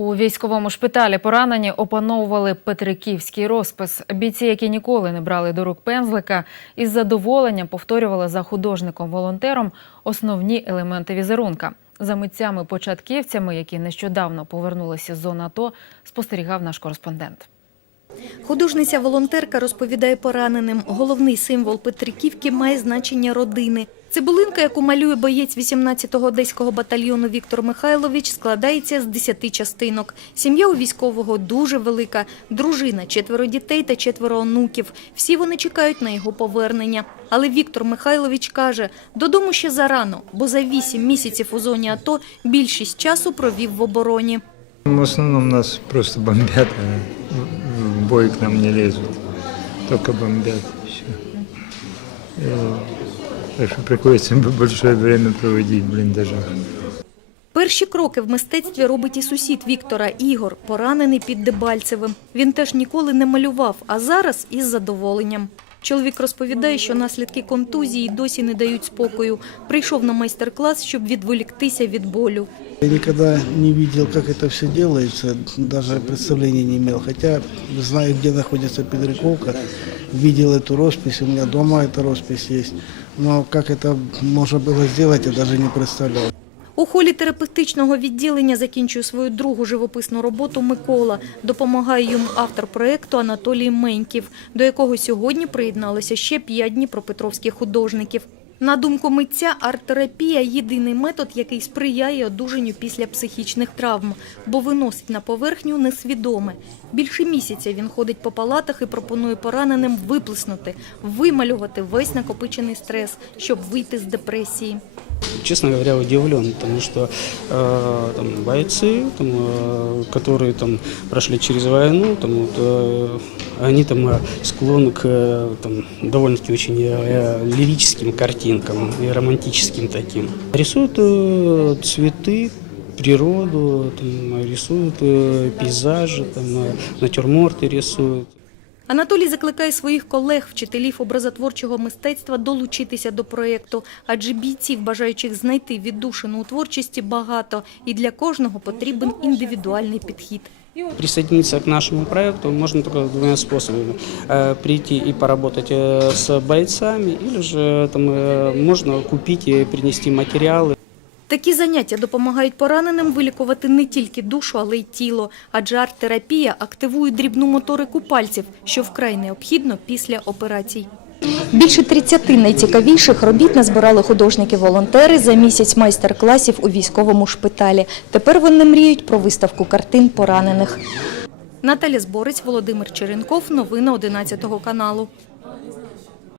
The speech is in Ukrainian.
У військовому шпиталі поранені опановували петриківський розпис. Бійці, які ніколи не брали до рук пензлика, із задоволенням повторювали за художником-волонтером основні елементи візерунка. За митцями-початківцями, які нещодавно повернулися з зони АТО, спостерігав наш кореспондент. Художниця-волонтерка розповідає пораненим. Головний символ Петриківки має значення родини. Цибулинка, яку малює боєць 18-го одеського батальйону Віктор Михайлович, складається з 10 частинок. Сім'я у військового дуже велика. Дружина, четверо дітей та четверо онуків. Всі вони чекають на його повернення. Але Віктор Михайлович каже, додому ще зарано, бо за 8 місяців у зоні АТО більшість часу провів в обороні. В основном нас просто бомбят, в бой к нам не лезут. Только бомбят. Так що приходиться большое время проводити в бліндажах. Перші кроки в мистецтві робить і сусід Віктора Ігор, поранений під Дебальцевим. Він теж ніколи не малював, а зараз із задоволенням. Чоловік розповідає, що наслідки контузії досі не дають спокою. Прийшов на майстер-клас, щоб відволіктися від болю. Я никогда не видел, как это все делается, даже представления не имел. Хотя знаю, где находится Петриковка, видел эту роспись, у меня дома эта роспись есть. Но как это можно было сделать, я даже не представлял. У холі терапевтичного відділення закінчує свою другу живописну роботу Микола. Допомагає йому автор проєкту Анатолій Меньків, до якого сьогодні приєдналося ще п'ять дніпропетровських художників. На думку митця, арт-терапія – єдиний метод, який сприяє одужанню після психічних травм, бо виносить на поверхню несвідоме. Більше місяця він ходить по палатах і пропонує пораненим виплеснути, вималювати весь накопичений стрес, щоб вийти з депресії. честно говоря, удивлен, потому что э, там, бойцы, там, э, которые там, прошли через войну, там, вот, э, они там, э, склонны к э, там, довольно-таки очень э, лирическим картинкам и романтическим таким. Рисуют э, цветы, природу, там, рисуют э, пейзажи, там, э, натюрморты рисуют. Анатолій закликає своїх колег, вчителів образотворчого мистецтва долучитися до проєкту, адже бійців, бажаючих знайти віддушину у творчості, багато, і для кожного потрібен індивідуальний підхід. Присоединиться к нашему проекту можно только двумя способами. Э, Прийти и поработать э, с бойцами, или же там, э, можно купить и принести материалы. Такі заняття допомагають пораненим вилікувати не тільки душу, але й тіло, адже арт-терапія активує дрібну моторику пальців, що вкрай необхідно після операцій. Більше 30 найцікавіших робіт назбирали художники-волонтери за місяць майстер-класів у військовому шпиталі. Тепер вони мріють про виставку картин поранених. Наталя Зборець, Володимир Черенков. Новини 11 каналу.